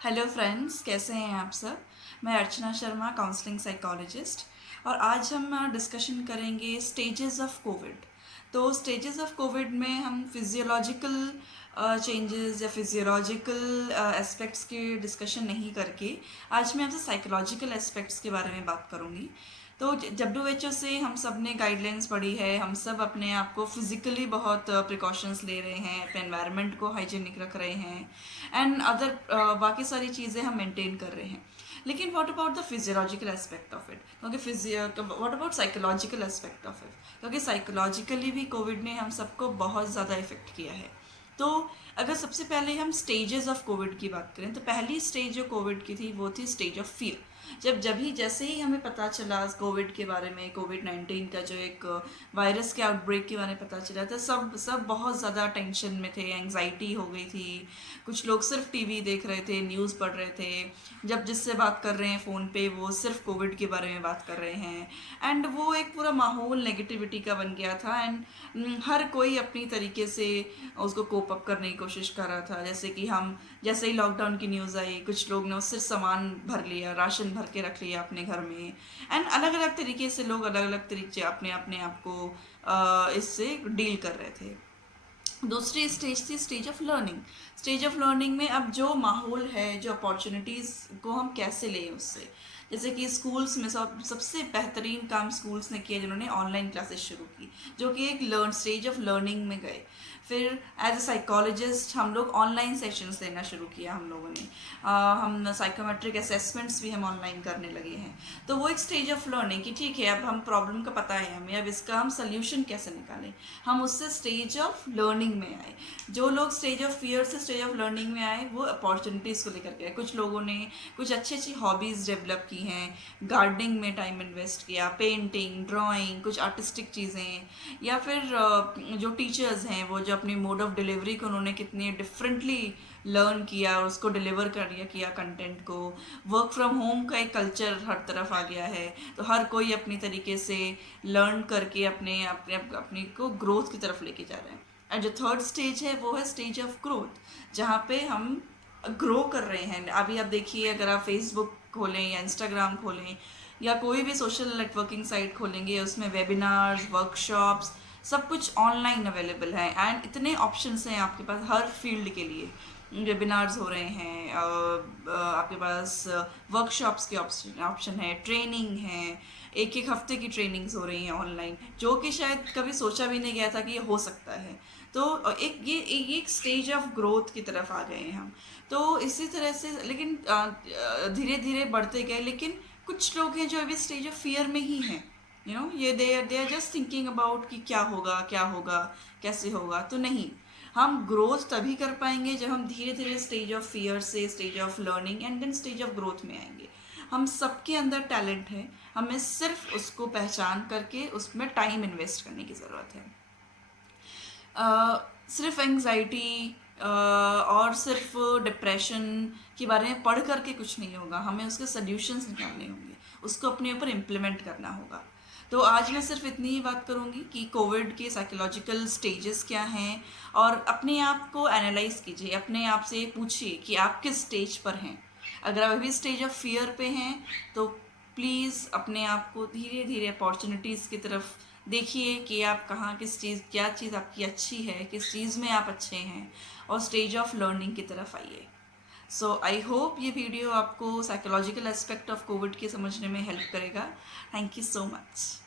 Hello friends, कैसे हैं आप सब। मैं अर्चना शर्मा, काउंसलिंग साइकोलॉजिस्ट, और आज हम डिस्कशन करेंगे स्टेजेस ऑफ कोविड। तो स्टेजेस ऑफ कोविड में हम फिजियोलॉजिकल चेंजेस या फिजियोलॉजिकल एस्पेक्ट्स की डिस्कशन नहीं करके आज मैं आपसे साइकोलॉजिकल एस्पेक्ट्स के बारे में बात करूँगी। तो WHO से हम सब ने गाइडलाइंस पढ़ी है, हम सब अपने आप को फिजिकली बहुत प्रिकॉशंस ले रहे हैं, अपने एनवायरनमेंट को हाइजीनिक रख रहे हैं एंड अदर बाकी सारी चीज़ें हम मेंटेन कर रहे हैं। लेकिन what about the physiological aspect of it, क्योंकि what about psychological aspect of it, क्योंकि साइकोलॉजिकली भी कोविड ने हम सबको बहुत ज़्यादा इफेक्ट किया है। तो अगर सबसे पहले हम स्टेजेस ऑफ कोविड की बात करें तो पहली स्टेज जो कोविड की थी वो थी स्टेज ऑफ फियर। जैसे ही हमें पता चला कोविड के बारे में, कोविड-19 का जो एक वायरस के आउटब्रेक के बारे में पता चला था, सब बहुत ज़्यादा टेंशन में थे, एंग्जाइटी हो गई थी। कुछ लोग सिर्फ टीवी देख रहे थे, न्यूज़ पढ़ रहे थे, जब जिससे बात कर रहे हैं फ़ोन पे वो सिर्फ कोविड के बारे में बात कर रहे हैं। एंड वो एक पूरा माहौल नेगेटिविटी का बन गया था। एंड हर कोई अपनी तरीके से उसको कोप अप करने की कोशिश कर रहा था। जैसे ही लॉकडाउन की न्यूज़ आई, कुछ लोग ने उससे सामान भर लिया, राशन भर के रख लिया अपने घर में। एंड अलग अलग तरीके से लोग अलग अलग तरीके अपने अपने आप को इससे डील कर रहे थे। दूसरी स्टेज थी stage of learning. Stage of learning में अब जो माहौल है, जो अपॉर्चुनिटीज़ को हम कैसे लें उससे, जैसे कि स्कूल्स में सबसे बेहतरीन काम स्कूल्स ने किया जिन्होंने ऑनलाइन क्लासेस शुरू की, जो कि एक स्टेज ऑफ लर्निंग में गए। फिर एज अ साइकोलॉजिस्ट हम लोग ऑनलाइन सेशंस लेना शुरू किया हम लोगों ने। हम साइकोमेट्रिक असेसमेंट्स भी हम ऑनलाइन करने लगे हैं। तो वो एक स्टेज ऑफ लर्निंग कि ठीक है, अब हम प्रॉब्लम का पता है हमें, अब इसका हम सोल्यूशन कैसे निकालें, हम उससे स्टेज ऑफ लर्निंग में आए। जो लोग स्टेज ऑफ फियर से स्टेज ऑफ लर्निंग में आए वो अपॉर्चुनिटीज़ को लेकर के आए। कुछ लोगों ने कुछ अच्छी अच्छी हॉबीज़ डेवलप की हैं, गार्डनिंग में टाइम इन्वेस्ट किया, पेंटिंग, ड्राइंग, कुछ आर्टिस्टिक चीज़ें, या फिर जो टीचर्स हैं वो जो अपनी मोड ऑफ डिलीवरी को उन्होंने कितनी डिफरेंटली लर्न किया और उसको डिलीवर कर किया कंटेंट को। वर्क फ्रॉम होम का एक कल्चर हर तरफ आ गया है, तो हर कोई अपनी तरीके से लर्न करके अपने अपने अपनी को ग्रोथ की तरफ लेके जा रहे हैं। एंड जो थर्ड स्टेज है वो है स्टेज ऑफ ग्रोथ, जहाँ पे हम ग्रो कर रहे हैं। अभी आप देखिए, अगर आप फेसबुक खोलें या इंस्टाग्राम खोलें या कोई भी सोशल नेटवर्किंग साइट खोलेंगे, उसमें वेबिनार्स, वर्कशॉप्स, सब कुछ ऑनलाइन अवेलेबल है। एंड इतने ऑप्शंस हैं आपके पास हर फील्ड के लिए। वेबिनार्स हो रहे हैं, आपके पास वर्कशॉप्स के ऑप्शन है, ट्रेनिंग है, एक एक हफ्ते की ट्रेनिंग्स हो रही हैं ऑनलाइन, जो कि शायद कभी सोचा भी नहीं गया था कि ये हो सकता है। तो एक स्टेज ऑफ ग्रोथ की तरफ आ गए हैं हम। तो इसी तरह से लेकिन धीरे धीरे बढ़ते गए। लेकिन कुछ लोग हैं जो अभी स्टेज ऑफ फियर में ही हैं। ये they are just thinking about कि क्या होगा, कैसे होगा। तो नहीं, हम ग्रोथ तभी कर पाएंगे जब हम धीरे धीरे स्टेज ऑफ फियर से stage of learning and then stage of growth में आएंगे। हम सबके अंदर टैलेंट है, हमें सिर्फ उसको पहचान करके उसमें टाइम इन्वेस्ट करने की ज़रूरत है। सिर्फ एंग्जाइटी और सिर्फ डिप्रेशन के बारे में पढ़ करके कुछ नहीं होगा, हमें उसके सल्यूशंस निकालने होंगे, उसको अपने ऊपर इम्प्लीमेंट करना होगा। तो आज मैं सिर्फ इतनी ही बात करूँगी कि कोविड के साइकोलॉजिकल स्टेजेस क्या हैं, और अपने आप को एनालाइज कीजिए, अपने आप से पूछिए कि आप किस स्टेज पर हैं। अगर आप अभी स्टेज ऑफ फियर पे हैं तो प्लीज़ अपने आप को धीरे धीरे अपॉर्चुनिटीज़ की तरफ देखिए कि आप कहाँ, क्या चीज़ आपकी अच्छी है, किस चीज़ में आप अच्छे हैं, और स्टेज ऑफ लर्निंग की तरफ आइए। सो आई होप ये वीडियो आपको साइकोलॉजिकल एस्पेक्ट ऑफ कोविड के समझने में हेल्प करेगा। Thank you so much.